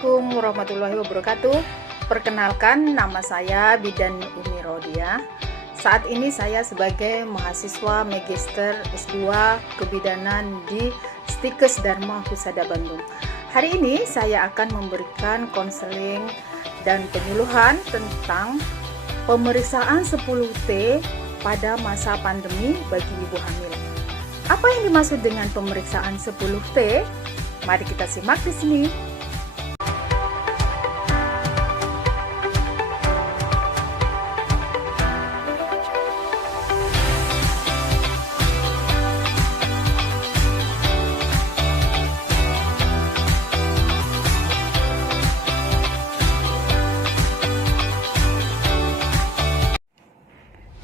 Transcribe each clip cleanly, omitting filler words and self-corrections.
Assalamualaikum warahmatullahi wabarakatuh. Perkenalkan, nama saya Bidan Umi Rodia. Saat ini saya sebagai mahasiswa Magister S2 Kebidanan di Stikes Dharma Husada Bandung. Hari ini saya akan memberikan konseling dan penyuluhan tentang pemeriksaan 10T pada masa pandemi bagi ibu hamil. Apa yang dimaksud dengan pemeriksaan 10T? Mari kita simak di sini.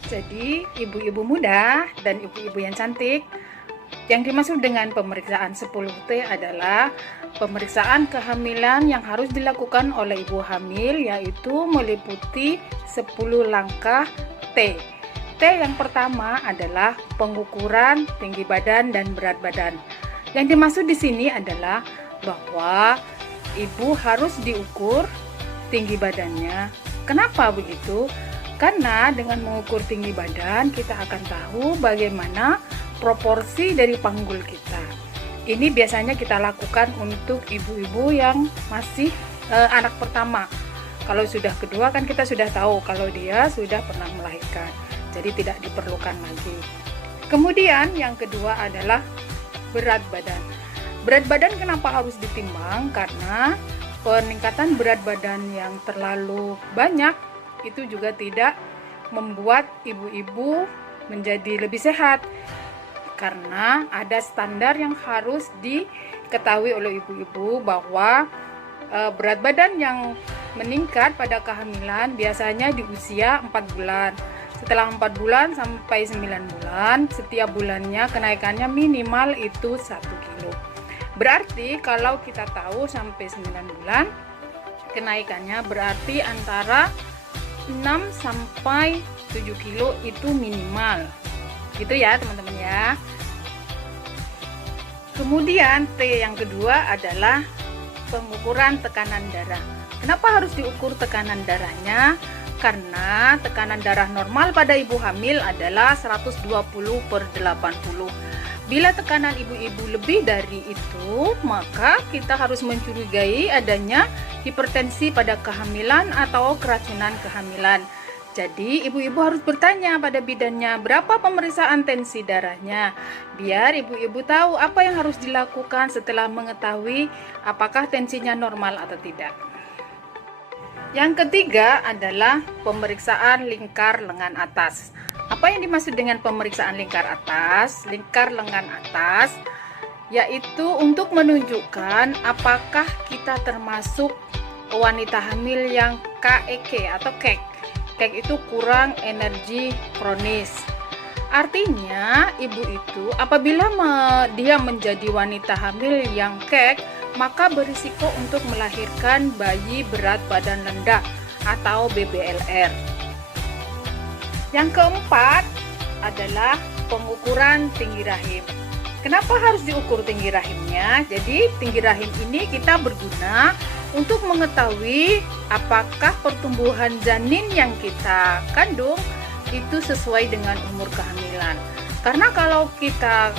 Jadi, ibu-ibu muda dan ibu-ibu yang cantik, yang dimaksud dengan pemeriksaan 10T adalah pemeriksaan kehamilan yang harus dilakukan oleh ibu hamil, yaitu meliputi 10 langkah T. T yang pertama adalah pengukuran tinggi badan dan berat badan. Yang dimaksud di sini adalah bahwa ibu harus diukur tinggi badannya. Kenapa begitu? Karena dengan mengukur tinggi badan, kita akan tahu bagaimana proporsi dari panggul kita. Ini biasanya kita lakukan untuk ibu-ibu yang masih anak pertama. Kalau sudah kedua kan kita sudah tahu kalau dia sudah pernah melahirkan. Jadi tidak diperlukan lagi. Kemudian yang kedua adalah berat badan. Berat badan kenapa harus ditimbang? Karena peningkatan berat badan yang terlalu banyak itu juga tidak membuat ibu-ibu menjadi lebih sehat, karena ada standar yang harus diketahui oleh ibu-ibu bahwa berat badan yang meningkat pada kehamilan biasanya di usia 4 bulan. Setelah 4 bulan sampai 9 bulan, setiap bulannya kenaikannya minimal itu 1 kilo. Berarti kalau kita tahu sampai 9 bulan, kenaikannya berarti antara 6 sampai 7 kilo itu minimal. Gitu ya teman-teman ya. Kemudian T yang kedua adalah pengukuran tekanan darah. Kenapa harus diukur tekanan darahnya? Karena tekanan darah normal pada ibu hamil adalah 120/80. Bila tekanan ibu-ibu lebih dari itu, maka kita harus mencurigai adanya hipertensi pada kehamilan atau keracunan kehamilan. Jadi, ibu-ibu harus bertanya pada bidannya berapa pemeriksaan tensi darahnya, biar ibu-ibu tahu apa yang harus dilakukan setelah mengetahui apakah tensinya normal atau tidak. Yang ketiga adalah pemeriksaan lingkar lengan atas. Apa yang dimaksud dengan pemeriksaan lingkar atas? Lingkar lengan atas yaitu untuk menunjukkan apakah kita termasuk wanita hamil yang KEK atau KEK. KEK itu kurang energi kronis. Artinya ibu itu apabila dia menjadi wanita hamil yang KEK, maka berisiko untuk melahirkan bayi berat badan rendah atau BBLR. Yang keempat adalah pengukuran tinggi rahim. Kenapa harus diukur tinggi rahimnya? Jadi tinggi rahim ini kita berguna untuk mengetahui apakah pertumbuhan janin yang kita kandung itu sesuai dengan umur kehamilan. Karena kalau kita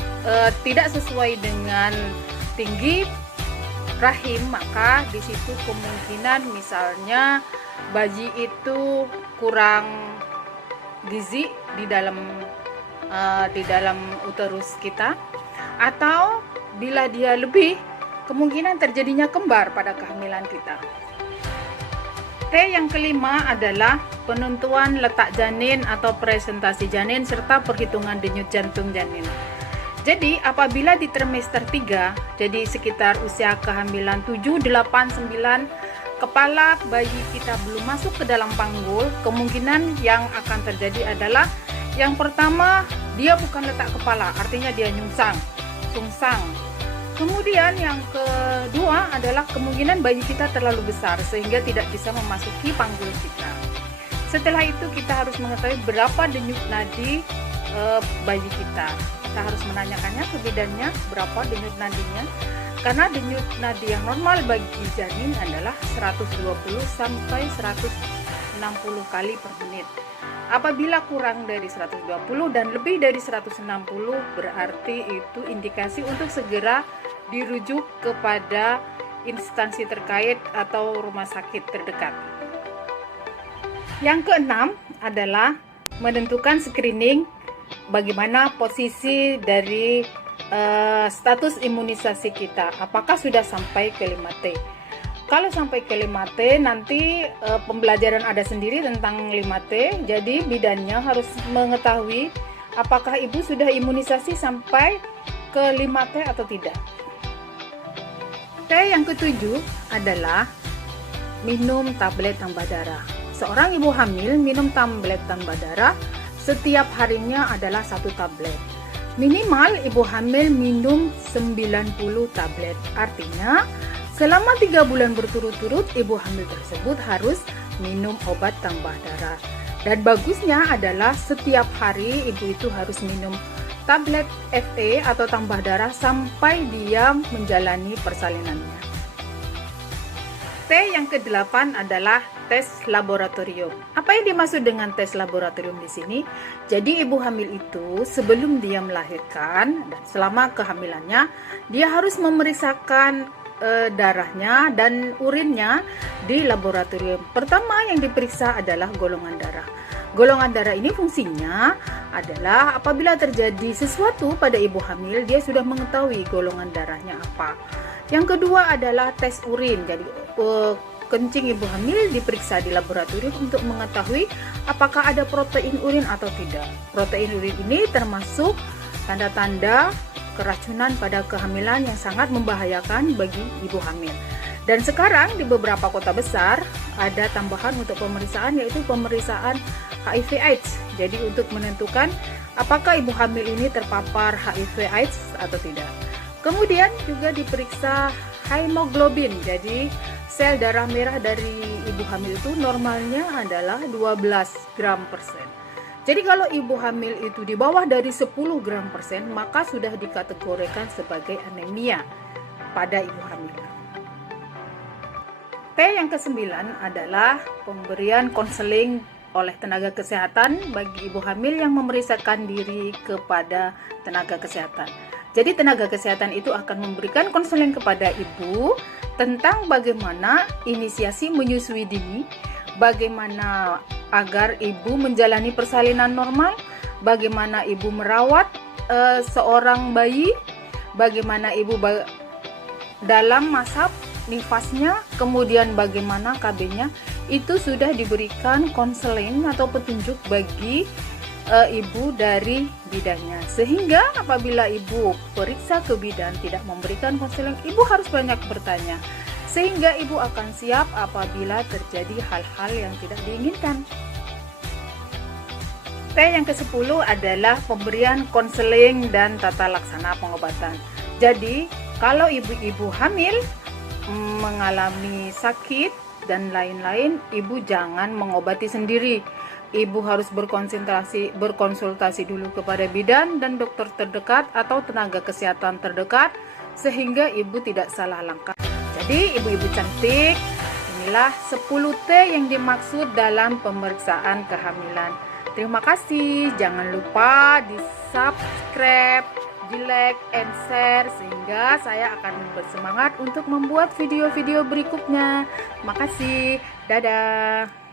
tidak sesuai dengan tinggi rahim, maka di situ kemungkinan misalnya bayi itu kurang gizi di dalam uterus kita, atau bila dia lebih, kemungkinan terjadinya kembar pada kehamilan kita. T yang kelima adalah penentuan letak janin atau presentasi janin serta perhitungan denyut jantung janin. Jadi apabila di trimester 3, jadi sekitar usia kehamilan 7, 8, 9, kepala bayi kita belum masuk ke dalam panggul, kemungkinan yang akan terjadi adalah yang pertama, dia bukan letak kepala, artinya dia sungsang. Kemudian yang kedua adalah kemungkinan bayi kita terlalu besar sehingga tidak bisa memasuki panggul kita. Setelah itu kita harus mengetahui berapa denyut nadi bayi kita. Kita harus menanyakannya ke bidannya berapa denyut nadinya. Karena denyut nadi yang normal bagi janin adalah 120 sampai 160 kali per menit. Apabila kurang dari 120 dan lebih dari 160, berarti itu indikasi untuk segera dirujuk kepada instansi terkait atau rumah sakit terdekat. Yang keenam adalah menentukan screening bagaimana posisi dari status imunisasi kita. Apakah sudah sampai ke 5T? Kalau sampai ke 5T, nanti pembelajaran ada sendiri tentang 5T. Jadi bidannya harus mengetahui apakah ibu sudah imunisasi sampai ke 5T atau tidak. T yang ketujuh adalah minum tablet tambah darah. Seorang ibu hamil minum tablet tambah darah setiap harinya adalah 1 tablet. Minimal ibu hamil minum 90 tablet. Artinya selama 3 bulan berturut-turut ibu hamil tersebut harus minum obat tambah darah. Dan bagusnya adalah setiap hari ibu itu harus minum tablet FE atau tambah darah sampai dia menjalani persalinannya. T yang ke-8 adalah tes laboratorium. Apa yang dimaksud dengan tes laboratorium di sini? Jadi ibu hamil itu sebelum dia melahirkan dan selama kehamilannya dia harus memeriksakan darahnya dan urinnya di laboratorium. Pertama yang diperiksa adalah golongan darah. Golongan darah ini fungsinya adalah apabila terjadi sesuatu pada ibu hamil, dia sudah mengetahui golongan darahnya apa. Yang kedua adalah tes urin. Jadi kencing ibu hamil diperiksa di laboratorium untuk mengetahui apakah ada protein urin atau tidak. Protein urin ini termasuk tanda-tanda keracunan pada kehamilan yang sangat membahayakan bagi ibu hamil. Dan sekarang di beberapa kota besar ada tambahan untuk pemeriksaan, yaitu pemeriksaan HIV/AIDS. Jadi untuk menentukan apakah ibu hamil ini terpapar HIV/AIDS atau tidak. Kemudian juga diperiksa hemoglobin. Jadi sel darah merah dari ibu hamil itu normalnya adalah 12 gram persen. Jadi kalau ibu hamil itu di bawah dari 10 gram persen, maka sudah dikategorikan sebagai anemia pada ibu hamil. T yang ke-9 adalah pemberian konseling oleh tenaga kesehatan bagi ibu hamil yang memeriksakan diri kepada tenaga kesehatan. Jadi tenaga kesehatan itu akan memberikan konseling kepada ibu tentang bagaimana inisiasi menyusui dini, bagaimana agar ibu menjalani persalinan normal, bagaimana ibu merawat seorang bayi, bagaimana ibu dalam masa nifasnya, kemudian bagaimana KB-nya, itu sudah diberikan konseling atau petunjuk bagi ibu dari bidannya. Sehingga apabila ibu periksa ke bidan tidak memberikan konseling, ibu harus banyak bertanya, sehingga ibu akan siap apabila terjadi hal-hal yang tidak diinginkan. T yang ke-10 adalah pemberian konseling dan tata laksana pengobatan. Jadi kalau ibu-ibu hamil mengalami sakit dan lain-lain, ibu jangan mengobati sendiri. Ibu harus berkonsultasi dulu kepada bidan dan dokter terdekat atau tenaga kesehatan terdekat sehingga ibu tidak salah langkah. Jadi ibu-ibu cantik, inilah 10 T yang dimaksud dalam pemeriksaan kehamilan. Terima kasih, jangan lupa di subscribe, di like and share sehingga saya akan bersemangat untuk membuat video-video berikutnya. Terima kasih, dadah.